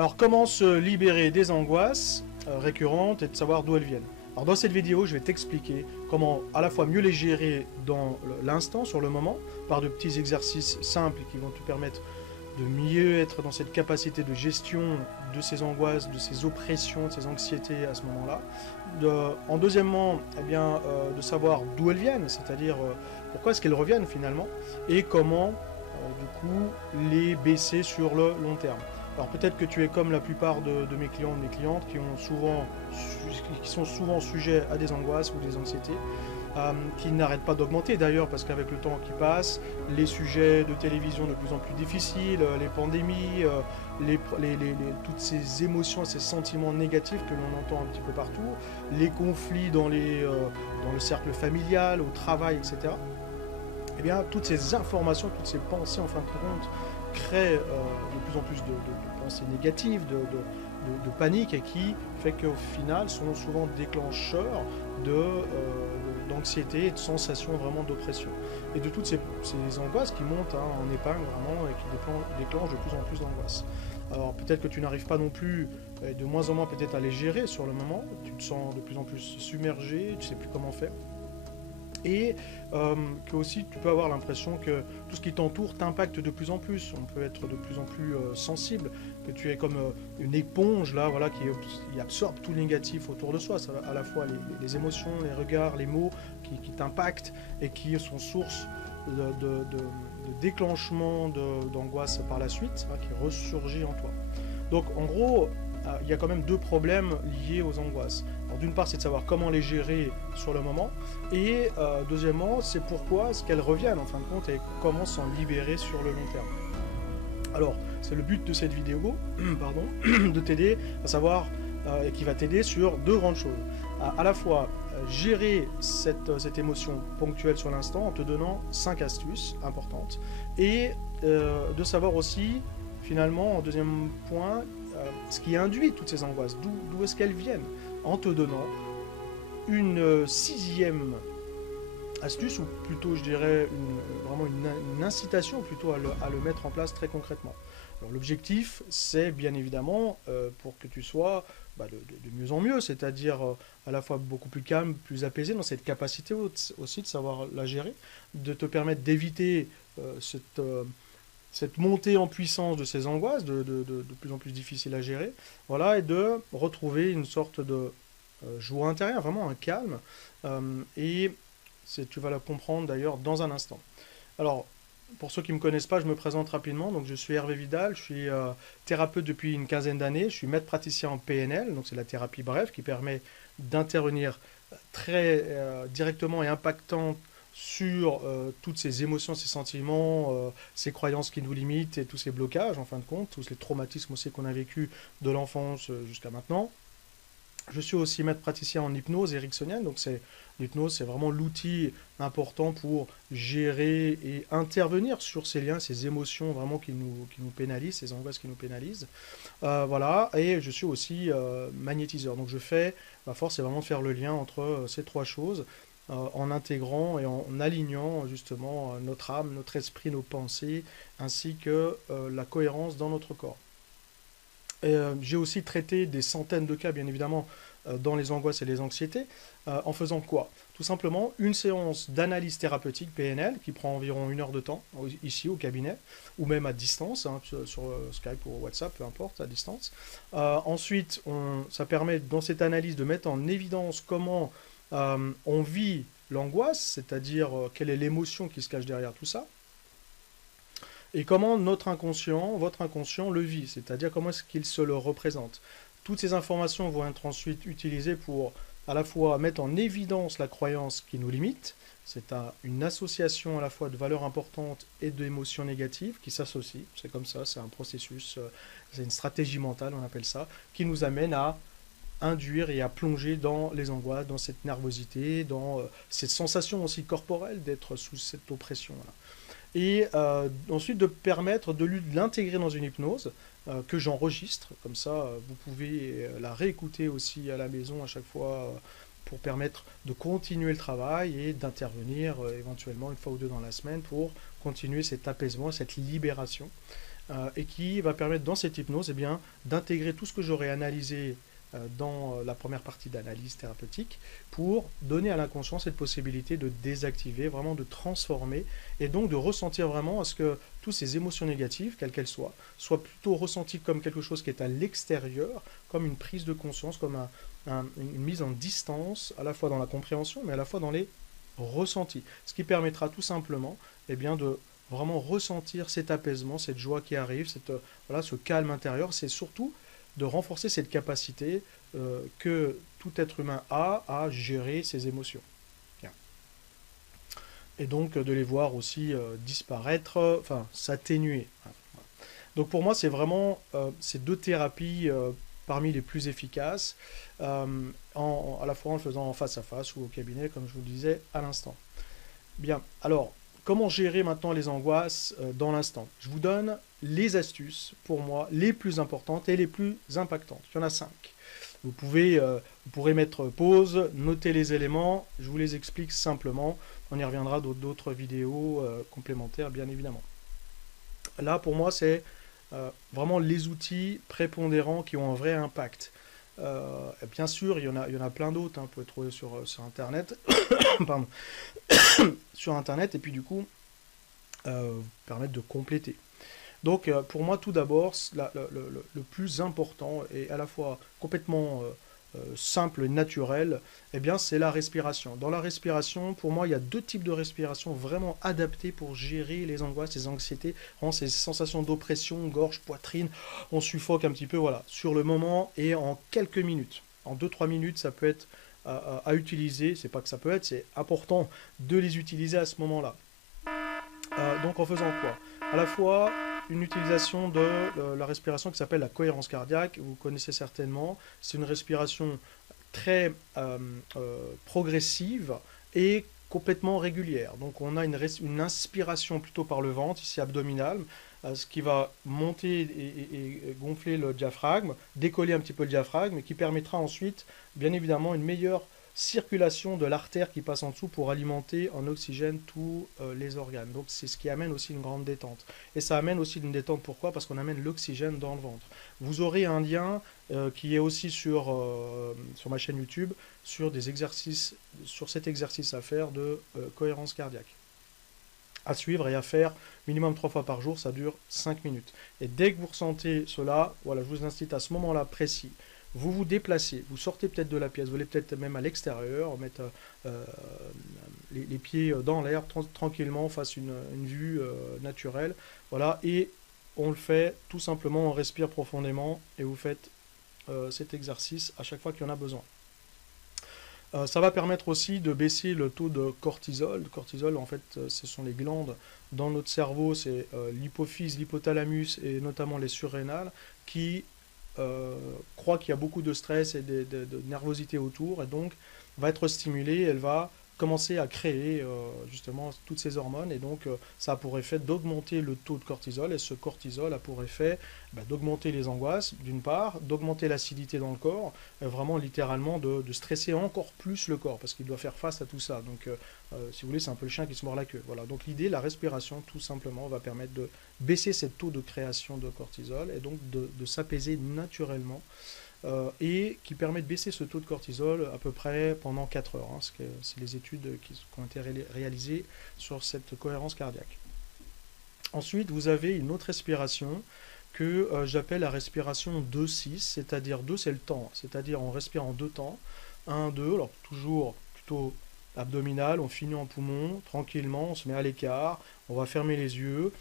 Alors, comment se libérer des angoisses récurrentes et de savoir d'où elles viennent? Alors, dans cette vidéo, je vais t'expliquer comment à la fois mieux les gérer dans l'instant, sur le moment, par de petits exercices simples qui vont te permettre de mieux être dans cette capacité de gestion de ces angoisses, de ces oppressions, de ces anxiétés à ce moment-là. En deuxièmement, de savoir d'où elles viennent, c'est-à-dire pourquoi est-ce qu'elles reviennent finalement, et comment du coup les baisser sur le long terme. Alors peut-être que tu es comme la plupart de mes clients, de mes clientes qui sont souvent sujets à des angoisses ou des anxiétés, qui n'arrêtent pas d'augmenter d'ailleurs, parce qu'avec le temps qui passe, les sujets de télévision de plus en plus difficiles, les pandémies, toutes ces émotions, ces sentiments négatifs que l'on entend un petit peu partout, les conflits dans le cercle familial, au travail, etc. Eh bien, toutes ces informations, toutes ces pensées en fin de compte créent de plus en plus de pensées négatives, de panique, et qui fait qu'au final sont souvent déclencheurs d'anxiété et de sensations vraiment d'oppression. Et de toutes ces angoisses qui montent en épingle vraiment et qui déclenchent de plus en plus d'angoisse. Alors peut-être que tu n'arrives pas non plus, de moins en moins peut-être à les gérer sur le moment, tu te sens de plus en plus submergé, tu ne sais plus comment faire. Et que aussi tu peux avoir l'impression que tout ce qui t'entoure t'impacte de plus en plus. On peut être de plus en plus sensible, que tu es comme une éponge là, voilà, qui absorbe tout le négatif autour de soi. Ça va à la fois les émotions, les regards, les mots qui t'impactent et qui sont source de déclenchement d'angoisse par la suite, qui ressurgit en toi. Donc en gros, il y a quand même deux problèmes liés aux angoisses. D'une part, c'est de savoir comment les gérer sur le moment, et deuxièmement, c'est pourquoi est-ce qu'elles reviennent en fin de compte et comment s'en libérer sur le long terme. Alors, c'est le but de cette vidéo, pardon, de t'aider à savoir, et qui va t'aider sur deux grandes choses. À la fois, gérer cette émotion ponctuelle sur l'instant en te donnant 5 astuces importantes, et de savoir aussi, finalement, en deuxième point, ce qui induit toutes ces angoisses, d'où est-ce qu'elles viennent, en te donnant une sixième astuce, ou plutôt je dirais vraiment une incitation plutôt à le mettre en place très concrètement. Alors l'objectif, c'est bien évidemment pour que tu sois de mieux en mieux, c'est-à-dire à la fois beaucoup plus calme, plus apaisé, dans cette capacité aussi de savoir la gérer, de te permettre d'éviter cette montée en puissance de ces angoisses, de plus en plus difficiles à gérer, voilà, et de retrouver une sorte de joie intérieure, vraiment un calme, et tu vas la comprendre d'ailleurs dans un instant. Alors, pour ceux qui ne me connaissent pas, je me présente rapidement. Donc, je suis Hervé Vidal, je suis thérapeute depuis une quinzaine d'années, je suis maître praticien en PNL, donc c'est la thérapie brève qui permet d'intervenir très directement et impactant sur toutes ces émotions, ces sentiments, ces croyances qui nous limitent et tous ces blocages, en fin de compte, tous les traumatismes aussi qu'on a vécu de l'enfance jusqu'à maintenant. Je suis aussi maître praticien en hypnose ericksonienne, donc l'hypnose, c'est vraiment l'outil important pour gérer et intervenir sur ces liens, ces émotions vraiment qui nous pénalisent, ces angoisses qui nous pénalisent. Voilà, et je suis aussi magnétiseur, donc ma force c'est vraiment de faire le lien entre ces trois choses, en intégrant et en alignant justement notre âme, notre esprit, nos pensées, ainsi que la cohérence dans notre corps. J'ai aussi traité des centaines de cas, bien évidemment, dans les angoisses et les anxiétés, en faisant quoi? Tout simplement une séance d'analyse thérapeutique PNL qui prend environ 1 heure de temps, ici au cabinet, ou même à distance, sur Skype ou WhatsApp, peu importe, à distance. Ensuite, ça permet dans cette analyse de mettre en évidence comment on vit l'angoisse, c'est-à-dire quelle est l'émotion qui se cache derrière tout ça, et comment notre inconscient, votre inconscient le vit, c'est-à-dire comment est-ce qu'il se le représente. Toutes ces informations vont être ensuite utilisées pour à la fois mettre en évidence la croyance qui nous limite, c'est une association à la fois de valeurs importantes et d'émotions négatives qui s'associent, c'est comme ça, c'est un processus, c'est une stratégie mentale, on appelle ça, qui nous amène à induire et à plonger dans les angoisses, dans cette nervosité, dans cette sensation aussi corporelle d'être sous cette oppression. Là. Et ensuite de permettre de l'intégrer dans une hypnose que j'enregistre, comme ça vous pouvez la réécouter aussi à la maison à chaque fois pour permettre de continuer le travail et d'intervenir éventuellement 1 fois ou 2 dans la semaine pour continuer cet apaisement, cette libération. et qui va permettre dans cette hypnose eh bien, d'intégrer tout ce que j'aurais analysé dans la première partie d'analyse thérapeutique pour donner à l'inconscient cette possibilité de désactiver, vraiment de transformer et donc de ressentir vraiment à ce que toutes ces émotions négatives, quelles qu'elles soient plutôt ressenties comme quelque chose qui est à l'extérieur, comme une prise de conscience, comme une mise en distance, à la fois dans la compréhension, mais à la fois dans les ressentis. Ce qui permettra tout simplement eh bien, de vraiment ressentir cet apaisement, cette joie qui arrive, voilà, ce calme intérieur. C'est surtout de renforcer cette capacité que tout être humain a à gérer ses émotions. Bien. Et donc de les voir aussi disparaître, enfin s'atténuer. Donc pour moi, c'est vraiment ces deux thérapies parmi les plus efficaces, à la fois en le faisant en face à face ou au cabinet, comme je vous le disais à l'instant. Bien, alors, comment gérer maintenant les angoisses dans l'instant? Je vous donne les astuces, pour moi, les plus importantes et les plus impactantes. Il y en a 5. Vous pourrez mettre pause, noter les éléments, je vous les explique simplement. On y reviendra dans d'autres vidéos complémentaires, bien évidemment. Là, pour moi, c'est vraiment les outils prépondérants qui ont un vrai impact. Bien sûr, il y en a plein d'autres, hein, vous pouvez trouver sur Internet. Pardon. Sur Internet, et puis du coup, permettre de compléter. Donc, pour moi, tout d'abord, le plus important, et à la fois complètement simple et naturel, eh bien, c'est la respiration. Dans la respiration, pour moi, il y a deux types de respiration vraiment adaptés pour gérer les angoisses, les anxiétés, vraiment ces sensations d'oppression, gorge, poitrine, on suffoque un petit peu, voilà, sur le moment et en quelques minutes. En 2-3 minutes, ça peut être à utiliser, c'est pas que ça peut être, c'est important de les utiliser à ce moment-là. Donc en faisant quoi? À la fois une utilisation de la respiration qui s'appelle la cohérence cardiaque, vous connaissez certainement, c'est une respiration très progressive et complètement régulière. Donc on a une inspiration plutôt par le ventre, ici abdominale, ce qui va monter et gonfler le diaphragme, décoller un petit peu le diaphragme, et qui permettra ensuite, bien évidemment, une meilleure circulation de l'artère qui passe en dessous pour alimenter en oxygène tous les organes. Donc c'est ce qui amène aussi une grande détente. Et ça amène aussi une détente, pourquoi? Parce qu'on amène l'oxygène dans le ventre. Vous aurez un lien qui est aussi sur ma chaîne YouTube, sur cet exercice à faire de cohérence cardiaque. À suivre et à faire minimum 3 fois par jour, ça dure 5 minutes. Et dès que vous ressentez cela, voilà, je vous incite à ce moment-là précis, vous vous déplacez, vous sortez peut-être de la pièce, vous allez peut-être même à l'extérieur, mettre les pieds dans l'air tranquillement face à une vue naturelle, voilà, et on le fait tout simplement, on respire profondément et vous faites cet exercice à chaque fois qu'il y en a besoin. Ça va permettre aussi de baisser le taux de cortisol. Le cortisol, en fait, ce sont les glandes dans notre cerveau, c'est l'hypophyse, l'hypothalamus et notamment les surrénales qui croient qu'il y a beaucoup de stress et de nervosité autour et donc va être stimulée, elle va commencer à créer justement toutes ces hormones et donc ça a pour effet d'augmenter le taux de cortisol et ce cortisol a pour effet d'augmenter les angoisses d'une part, d'augmenter l'acidité dans le corps, vraiment littéralement de stresser encore plus le corps parce qu'il doit faire face à tout ça. Donc si vous voulez c'est un peu le chien qui se mord la queue. Voilà. Donc l'idée, la respiration tout simplement va permettre de baisser ce taux de création de cortisol et donc de s'apaiser naturellement. Et qui permet de baisser ce taux de cortisol à peu près pendant 4 heures. Hein, c'est les études qui ont été réalisées sur cette cohérence cardiaque. Ensuite, vous avez une autre respiration que j'appelle la respiration 2-6, c'est-à-dire 2 c'est le temps, c'est-à-dire on respire en 2 temps, 1-2, alors toujours plutôt abdominal, on finit en poumon, tranquillement, on se met à l'écart, on va fermer les yeux,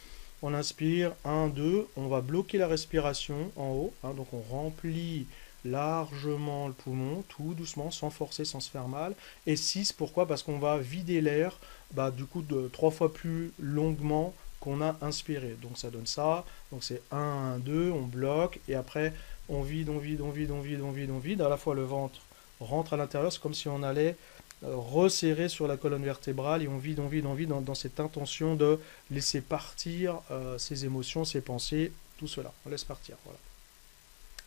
on inspire, 1-2, on va bloquer la respiration en haut, hein, donc on remplit largement le poumon, tout doucement, sans forcer, sans se faire mal. Et 6, pourquoi? Parce qu'on va vider l'air, du coup, de 3 fois plus longuement qu'on a inspiré. Donc ça donne ça. Donc c'est 1, 2, on bloque, et après on vide, on vide, on vide, on vide, on vide, on vide. À la fois le ventre rentre à l'intérieur, c'est comme si on allait resserrer sur la colonne vertébrale, et on vide, on vide, on vide, dans cette intention de laisser partir ses émotions, ses pensées, tout cela. On laisse partir, voilà.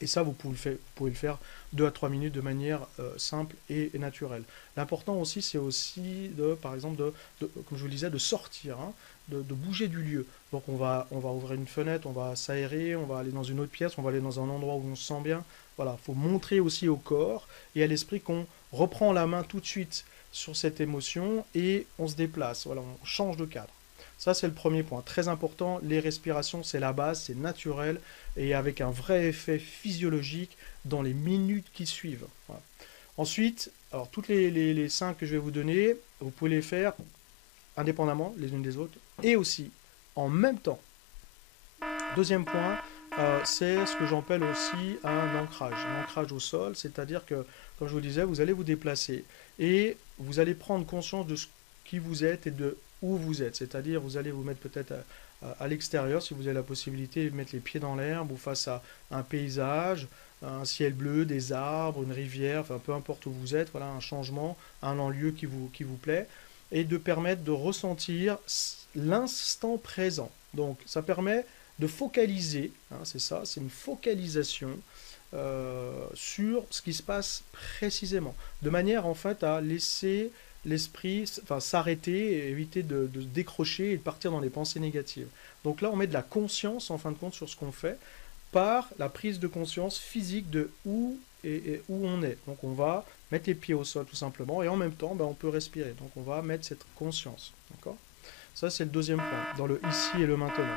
Et ça, vous pouvez le faire 2 à 3 minutes de manière simple et naturelle. L'important aussi, c'est aussi, par exemple, comme je vous le disais, de sortir. Hein. de bouger du lieu. Donc on va ouvrir une fenêtre, on va s'aérer, on va aller dans une autre pièce, on va aller dans un endroit où on se sent bien. Voilà, il faut montrer aussi au corps et à l'esprit qu'on reprend la main tout de suite sur cette émotion et on se déplace. Voilà, on change de cadre. Ça, c'est le premier point. Très important, les respirations, c'est la base, c'est naturel et avec un vrai effet physiologique dans les minutes qui suivent. Voilà. Ensuite, alors toutes les 5 que je vais vous donner, vous pouvez les faire indépendamment les unes des autres et aussi en même temps. Deuxième point, c'est ce que j'appelle aussi un ancrage au sol, c'est-à-dire que, comme je vous disais, vous allez vous déplacer et vous allez prendre conscience de ce qui vous êtes et de où vous êtes, c'est-à-dire vous allez vous mettre peut-être à l'extérieur si vous avez la possibilité de mettre les pieds dans l'herbe ou face à un paysage, un ciel bleu, des arbres, une rivière, enfin peu importe où vous êtes, voilà un changement, un lieu qui vous plaît et de permettre de ressentir l'instant présent. Donc ça permet de focaliser, hein, c'est ça, c'est une focalisation sur ce qui se passe précisément, de manière en fait à laisser l'esprit enfin, s'arrêter et éviter de décrocher et de partir dans les pensées négatives. Donc là, on met de la conscience en fin de compte sur ce qu'on fait par la prise de conscience physique de et où on est. Donc on va mettre les pieds au sol tout simplement et en même temps, ben, on peut respirer. Donc on va mettre cette conscience. D'accord ? Ça, c'est le deuxième point, dans le ici et le maintenant.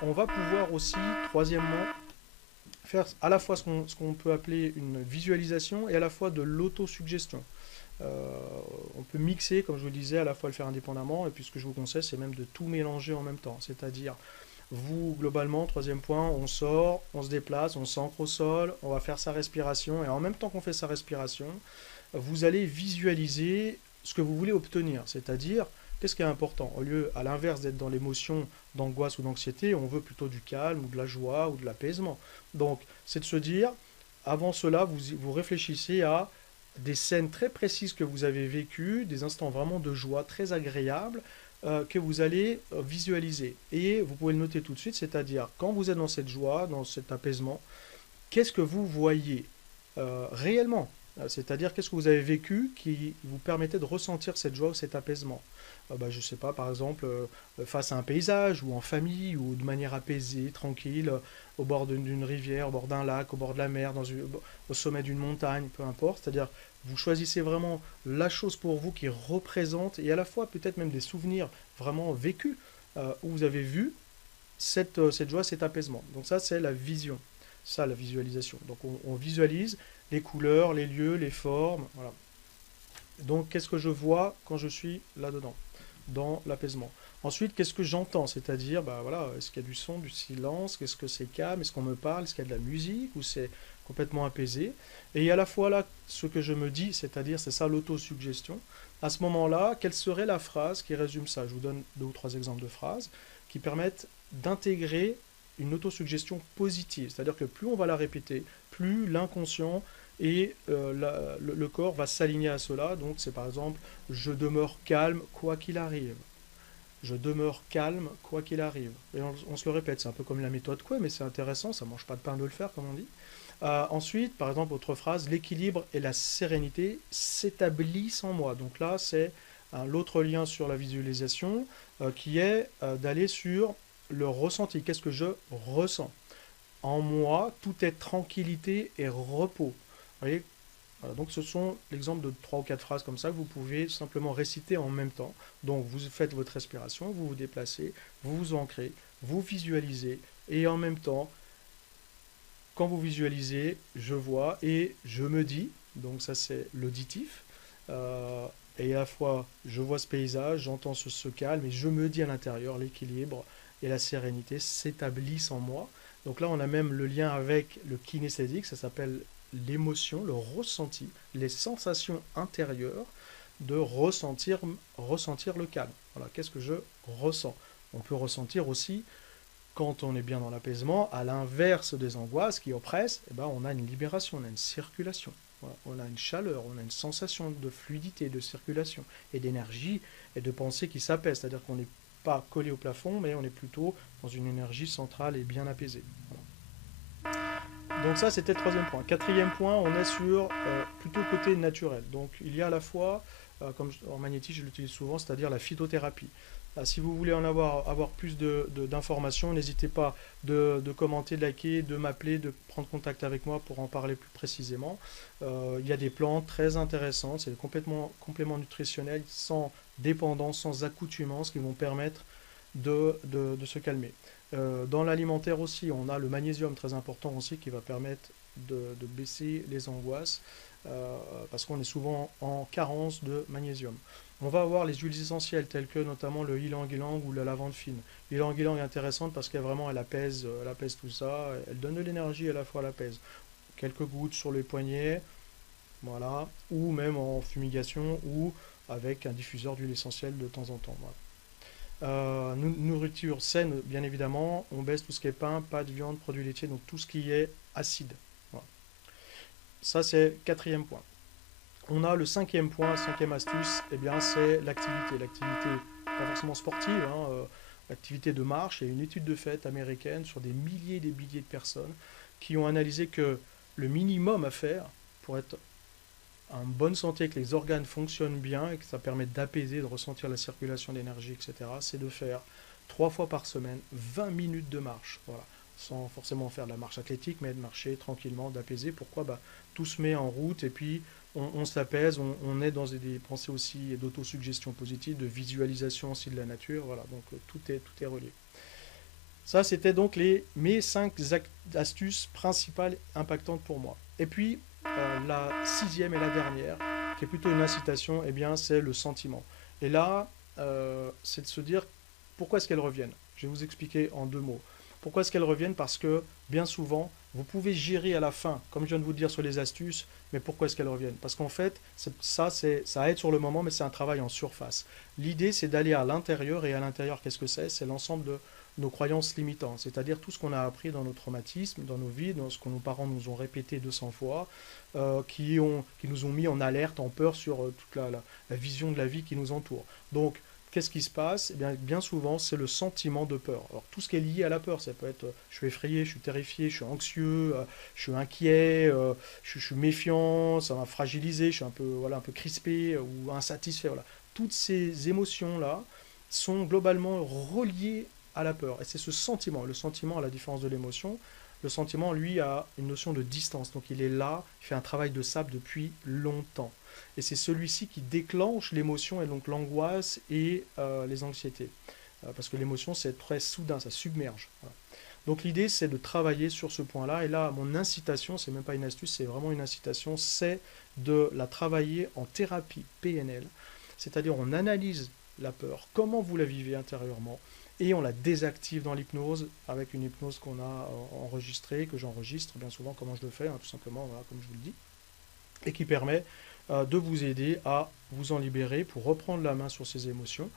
On va pouvoir aussi, troisièmement, faire à la fois ce qu'on peut appeler une visualisation et à la fois de l'autosuggestion. On peut mixer, comme je vous le disais, à la fois le faire indépendamment, et puis ce que je vous conseille, c'est même de tout mélanger en même temps. C'est-à-dire, vous, globalement, troisième point, on sort, on se déplace, on s'ancre au sol, on va faire sa respiration, et en même temps qu'on fait sa respiration, vous allez visualiser ce que vous voulez obtenir. C'est-à-dire, qu'est-ce qui est important? Au lieu, à l'inverse d'être dans l'émotion d'angoisse ou d'anxiété, on veut plutôt du calme ou de la joie ou de l'apaisement. Donc, c'est de se dire, avant cela, vous réfléchissez à des scènes très précises que vous avez vécues, des instants vraiment de joie très agréables que vous allez visualiser. Et vous pouvez le noter tout de suite, c'est-à-dire quand vous êtes dans cette joie, dans cet apaisement, qu'est-ce que vous voyez réellement? C'est-à-dire qu'est-ce que vous avez vécu qui vous permettait de ressentir cette joie ou cet apaisement? Je ne sais pas, par exemple, face à un paysage ou en famille ou de manière apaisée, tranquille, au bord d'une rivière, au bord d'un lac, au bord de la mer, au sommet d'une montagne, peu importe. C'est-à-dire, vous choisissez vraiment la chose pour vous qui représente et à la fois peut-être même des souvenirs vraiment vécus où vous avez vu cette joie, cet apaisement. Donc ça, c'est la vision. Ça, la visualisation. Donc on visualise les couleurs, les lieux, les formes. Voilà. Donc qu'est-ce que je vois quand je suis là-dedans, dans l'apaisement. Ensuite, qu'est-ce que j'entends? C'est-à-dire, voilà, est-ce qu'il y a du son, du silence? Qu'est-ce que c'est calme? Est-ce qu'on me parle? Est-ce qu'il y a de la musique? Ou c'est complètement apaisé? Et à la fois là, ce que je me dis, c'est-à-dire, c'est ça l'autosuggestion. À ce moment-là, quelle serait la phrase qui résume ça? Je vous donne 2 ou 3 exemples de phrases qui permettent d'intégrer une autosuggestion positive. C'est-à-dire que plus on va la répéter, plus l'inconscient et le corps va s'aligner à cela. Donc c'est par exemple, je demeure calme quoi qu'il arrive. Je demeure calme quoi qu'il arrive. Et on se le répète, c'est un peu comme la méthode Coué, mais c'est intéressant, ça ne mange pas de pain de le faire, comme on dit. Ensuite, par exemple, autre phrase, l'équilibre et la sérénité s'établissent en moi. Donc là, c'est l'autre lien sur la visualisation qui est d'aller sur le ressenti. Qu'est-ce que je ressens? En moi, tout est tranquillité et repos. Vous voyez? Voilà, donc ce sont l'exemple de 3 ou 4 phrases comme ça que vous pouvez simplement réciter en même temps. Donc vous faites votre respiration, vous vous déplacez, vous vous ancrez, vous visualisez et en même temps, quand vous visualisez, je vois et je me dis, donc ça c'est l'auditif, et à la fois je vois ce paysage, j'entends ce calme et je me dis à l'intérieur, l'équilibre et la sérénité s'établissent en moi. Donc là on a même le lien avec le kinesthésique, ça s'appelle l'émotion, le ressenti, les sensations intérieures de ressentir le calme. Voilà, qu'est-ce que je ressens? On peut ressentir aussi, quand on est bien dans l'apaisement, à l'inverse des angoisses qui oppressent, on a une libération, on a une circulation. Voilà, on a une chaleur, on a une sensation de fluidité, de circulation et d'énergie et de pensée qui s'apaise. C'est-à-dire qu'on n'est pas collé au plafond, mais on est plutôt dans une énergie centrale et bien apaisée. Voilà. Donc ça, c'était le troisième point. Quatrième point, on est sur plutôt le côté naturel. Donc il y a à la fois, comme en magnétisme, je l'utilise souvent, c'est-à-dire la phytothérapie. Si vous voulez avoir plus d'informations, n'hésitez pas de commenter, de liker, de m'appeler, de prendre contact avec moi pour en parler plus précisément. Il y a des plantes très intéressantes, c'est des compléments nutritionnels sans dépendance, sans accoutumance qui vont permettre de se calmer. Dans l'alimentaire aussi, on a le magnésium très important aussi qui va permettre de baisser les angoisses parce qu'on est souvent en carence de magnésium. On va avoir les huiles essentielles telles que notamment le ylang-ylang ou la lavande fine. Ylang-ylang est intéressante parce qu'elle vraiment elle apaise tout ça, elle donne de l'énergie à la fois elle apaise. Quelques gouttes sur les poignets, voilà, ou même en fumigation ou avec un diffuseur d'huile essentielle de temps en temps. Voilà. Nourriture saine, bien évidemment, on baisse tout ce qui est pain, pâtes, viande, produits laitiers, donc tout ce qui est acide. Voilà. Ça, c'est quatrième point. On a le cinquième point, cinquième astuce, eh bien, c'est l'activité. L'activité, pas forcément sportive, hein, l'activité de marche. Il y a une étude de fait américaine sur des milliers et des milliers de personnes qui ont analysé que le minimum à faire pour être en bonne santé, que les organes fonctionnent bien et que ça permet d'apaiser, de ressentir la circulation d'énergie, etc., c'est de faire 3 fois par semaine 20 minutes de marche. Voilà. Sans forcément faire de la marche athlétique, mais de marcher tranquillement, d'apaiser. Pourquoi tout se met en route et puis on s'apaise, on est dans des pensées aussi d'autosuggestion positive, de visualisation aussi de la nature. Voilà, donc tout est relié. Ça, c'était donc mes 5 astuces principales impactantes pour moi. Et puis, la sixième et la dernière, qui est plutôt une incitation, eh bien, c'est le sentiment. Et là, c'est de se dire pourquoi est-ce qu'elles reviennent. Je vais vous expliquer en 2 mots. Pourquoi est-ce qu'elles reviennent? Parce que bien souvent, vous pouvez gérer à la fin, comme je viens de vous dire sur les astuces, mais pourquoi est-ce qu'elles reviennent? Parce qu'en fait, ça aide sur le moment, mais c'est un travail en surface. L'idée, c'est d'aller à l'intérieur, et à l'intérieur, qu'est-ce que c'est? C'est l'ensemble de nos croyances limitantes, c'est-à-dire tout ce qu'on a appris dans nos traumatismes, dans nos vies, dans ce que nos parents nous ont répété 200 fois, qui nous ont mis en alerte, en peur sur toute la vision de la vie qui nous entoure. Donc, qu'est-ce qui se passe? Eh bien souvent, c'est le sentiment de peur. Alors, tout ce qui est lié à la peur, ça peut être je suis effrayé, je suis terrifié, je suis anxieux, je suis inquiet, je suis méfiant, ça m'a fragilisé, je suis un peu crispé ou insatisfait. Voilà. Toutes ces émotions-là sont globalement reliées à la peur. Et c'est ce sentiment. Le sentiment, à la différence de l'émotion, le sentiment, lui, a une notion de distance. Donc il est là, il fait un travail de sable depuis longtemps. Et c'est celui-ci qui déclenche l'émotion et donc l'angoisse et les anxiétés. Parce que l'émotion, c'est très soudain, ça submerge. Voilà. Donc l'idée, c'est de travailler sur ce point-là. Et là, mon incitation, c'est même pas une astuce, c'est vraiment une incitation, c'est de la travailler en thérapie PNL. C'est-à-dire, on analyse la peur, comment vous la vivez intérieurement, et on la désactive dans l'hypnose avec une hypnose qu'on a enregistrée, que j'enregistre bien souvent, comment je le fais, hein, tout simplement, voilà, comme je vous le dis, et qui permet de vous aider à vous en libérer pour reprendre la main sur ces émotions.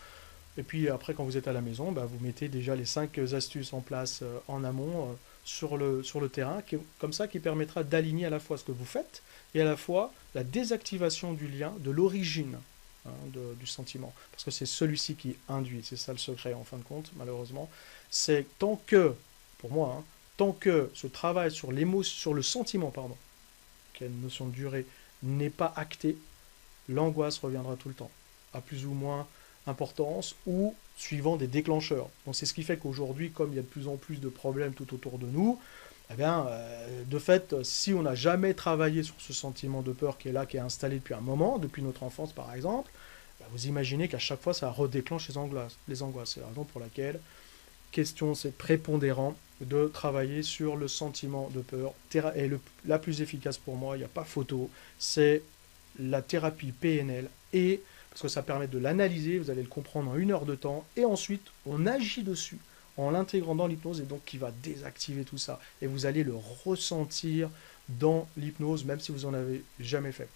Et puis après, quand vous êtes à la maison, vous mettez déjà les 5 astuces en place en amont sur le terrain, comme ça, qui permettra d'aligner à la fois ce que vous faites et à la fois la désactivation du lien, de l'origine du sentiment. Parce que c'est celui-ci qui induit, c'est ça le secret en fin de compte, malheureusement. C'est tant que, pour moi, tant que ce travail sur sur le sentiment, pardon, qui a une notion de durée, n'est pas acté, l'angoisse reviendra tout le temps, à plus ou moins importance ou suivant des déclencheurs. Donc c'est ce qui fait qu'aujourd'hui, comme il y a de plus en plus de problèmes tout autour de nous, eh bien, de fait, si on n'a jamais travaillé sur ce sentiment de peur qui est là, qui est installé depuis un moment, depuis notre enfance par exemple, vous imaginez qu'à chaque fois, ça redéclenche les angoisses. C'est la raison pour laquelle, question, c'est prépondérant de travailler sur le sentiment de peur. Et la plus efficace pour moi, il n'y a pas photo, c'est la thérapie PNL, et parce que ça permet de l'analyser, vous allez le comprendre en 1 heure de temps, et ensuite on agit dessus en l'intégrant dans l'hypnose, et donc qui va désactiver tout ça. Et vous allez le ressentir dans l'hypnose, même si vous n'en avez jamais fait.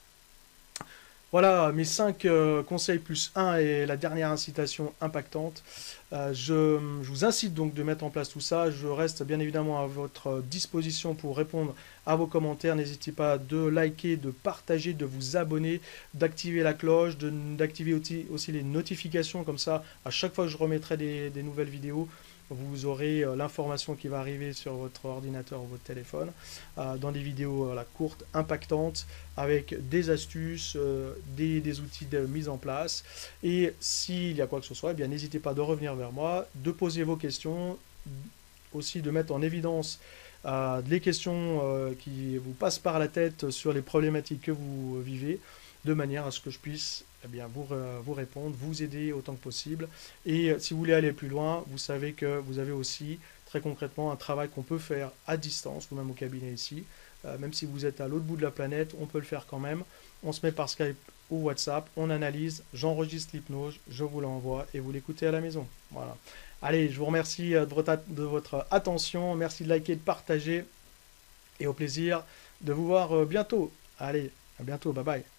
Voilà mes 5 conseils plus 1 et la dernière incitation impactante. Je vous incite donc de mettre en place tout ça. Je reste bien évidemment à votre disposition pour répondre à vos commentaires. N'hésitez pas de liker, de partager, de vous abonner, d'activer la cloche, d'activer aussi les notifications. Comme ça, à chaque fois que je remettrai des nouvelles vidéos, vous aurez l'information qui va arriver sur votre ordinateur ou votre téléphone dans des vidéos courtes, impactantes, avec des astuces, des outils de mise en place. Et s'il y a quoi que ce soit, eh bien n'hésitez pas de revenir vers moi, de poser vos questions, aussi de mettre en évidence les questions qui vous passent par la tête sur les problématiques que vous vivez, de manière à ce que je puisse vous répondre, vous aider autant que possible. Et si vous voulez aller plus loin, vous savez que vous avez aussi très concrètement un travail qu'on peut faire à distance, ou même au cabinet ici. Même si vous êtes à l'autre bout de la planète, on peut le faire quand même. On se met par Skype ou WhatsApp, on analyse, j'enregistre l'hypnose, je vous l'envoie et vous l'écoutez à la maison. Voilà. Allez, je vous remercie de votre attention, merci de liker, de partager et au plaisir de vous voir bientôt. Allez, à bientôt, bye bye.